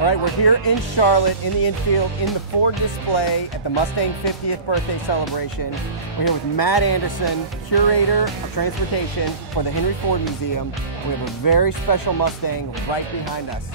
All right, we're here in Charlotte, in the infield, in the Ford display at the Mustang 50th birthday celebration. We're here with Matt Anderson, curator of transportation for the Henry Ford Museum. We have a very special Mustang right behind us.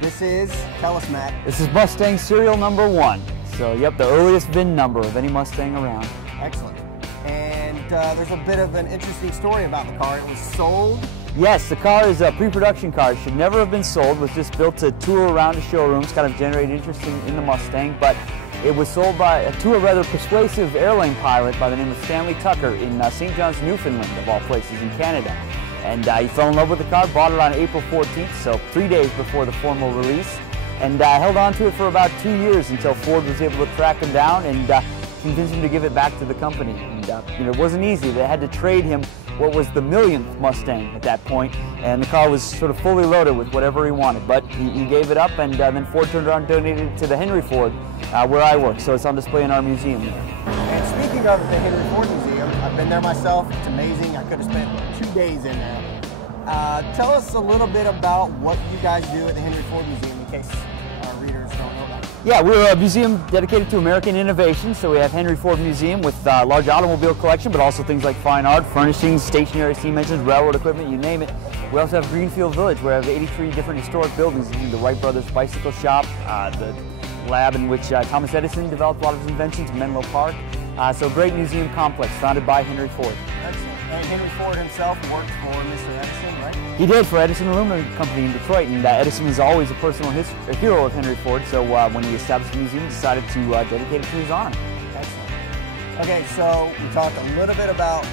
This is, tell us, Matt. This is Mustang Serial number 1. So, yep, the earliest VIN number of any Mustang around. Excellent. And there's a bit of an interesting story about the car. It was sold. Yes, the car is a pre-production car. It should never have been sold. It was just built to tour around the showrooms, kind of generate interest in the Mustang. But it was sold to a rather persuasive airline pilot by the name of Stanley Tucker in St. John's, Newfoundland, of all places, in Canada. And he fell in love with the car, bought it on April 14th, so 3 days before the formal release, and held on to it for about 2 years until Ford was able to track him down and convince him to give it back to the company. And it wasn't easy. They had to trade him what was the millionth Mustang at that point, and the car was sort of fully loaded with whatever he wanted. But he gave it up, and then Ford turned around and donated it to the Henry Ford, where I work. So it's on display in our museum. And speaking of the Henry Ford Museum, I've been there myself. It's amazing. I could have spent 2 days in there. Tell us a little bit about what you guys do at the Henry Ford Museum, in case our readers don't know about it. Yeah, we're a museum dedicated to American innovation, so we have Henry Ford Museum with a large automobile collection, but also things like fine art, furnishings, stationary steam engines, railroad equipment, you name it. We also have Greenfield Village, where we have 83 different historic buildings, including the Wright Brothers Bicycle Shop, the lab in which Thomas Edison developed a lot of his inventions, Menlo Park. So a great museum complex founded by Henry Ford. Excellent. And Henry Ford himself worked for Mr. Edison, right? He did, for Edison Aluminum Company in Detroit, and Edison was always a personal hero of Henry Ford, so when he established the museum, he decided to dedicate it to his honor. Excellent. Okay, so we talked a little bit about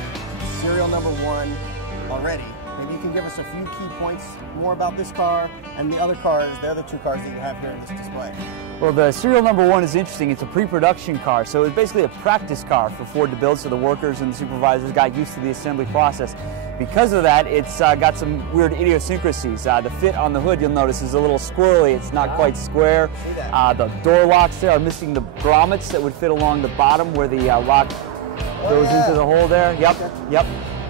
serial number 1 already. Maybe you can give us a few key points more about this car and the other cars, the other 2 cars that you have here in this display. Well, the serial number 1 is interesting. It's a pre-production car, so it's basically a practice car for Ford to build, so the workers and the supervisors got used to the assembly process. Because of that, it's got some weird idiosyncrasies. The fit on the hood, you'll notice, is a little squirrely. It's not quite square. The door locks there are missing the grommets that would fit along the bottom where the lock goes into the hole there. Yep.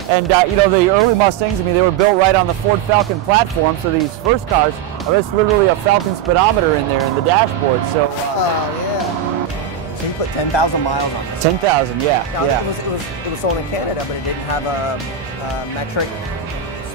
And the early Mustangs, I mean, they were built right on the Ford Falcon platform, so these first cars, there's literally a Falcon speedometer in there in the dashboard. So. Oh, yeah. So you put 10,000 miles on this. 10,000, yeah. Now, yeah. It was sold in Canada, but it didn't have a metric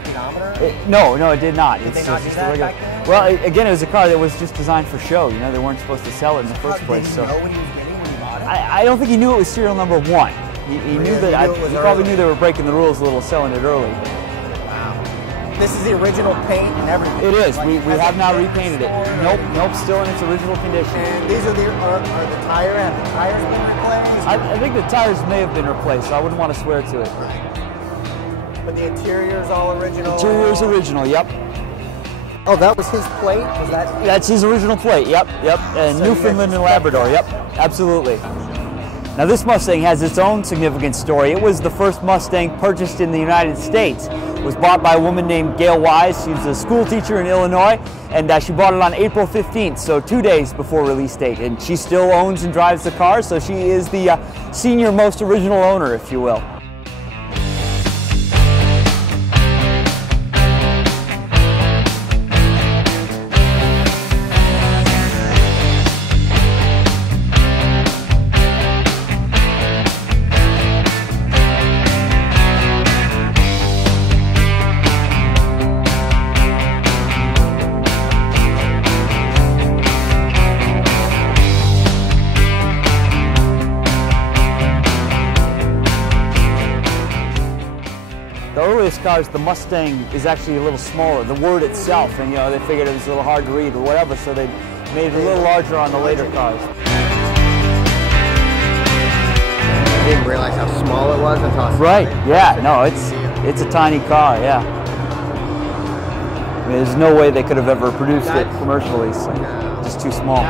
speedometer? No, it did not. Did they not do that back then? Well, again, it was a car that was just designed for show. They weren't supposed to sell it in the first place. Did he know when he was getting when he bought it? I don't think he knew it was serial number 1. He knew that. He probably knew they were breaking the rules a little, selling it early. Wow. This is the original paint and everything. It is. We have not repainted it. Nope. Still in its original condition. And these are the tires. Have the tires been replaced? I think the tires may have been replaced. I wouldn't want to swear to it. Right. But the interior is all original. Interior is original. Yep. Oh, that was his plate? Was that? That's his original plate. Yep. And so Newfoundland and Labrador. Yep. Absolutely. Now this Mustang has its own significant story. It was the first Mustang purchased in the United States. It was bought by a woman named Gail Wise. She was a school teacher in Illinois, and she bought it on April 15th, so 2 days before release date. And she still owns and drives the car, so she is the senior most original owner, if you will. The earliest cars, the Mustang is actually a little smaller, the word itself, and they figured it was a little hard to read or whatever, so they made it a little larger on the later cars. I didn't realize how small it was until I saw Right, it. yeah, no, it's a tiny car, yeah. I mean, there's no way they could have ever produced it commercially, so just too small.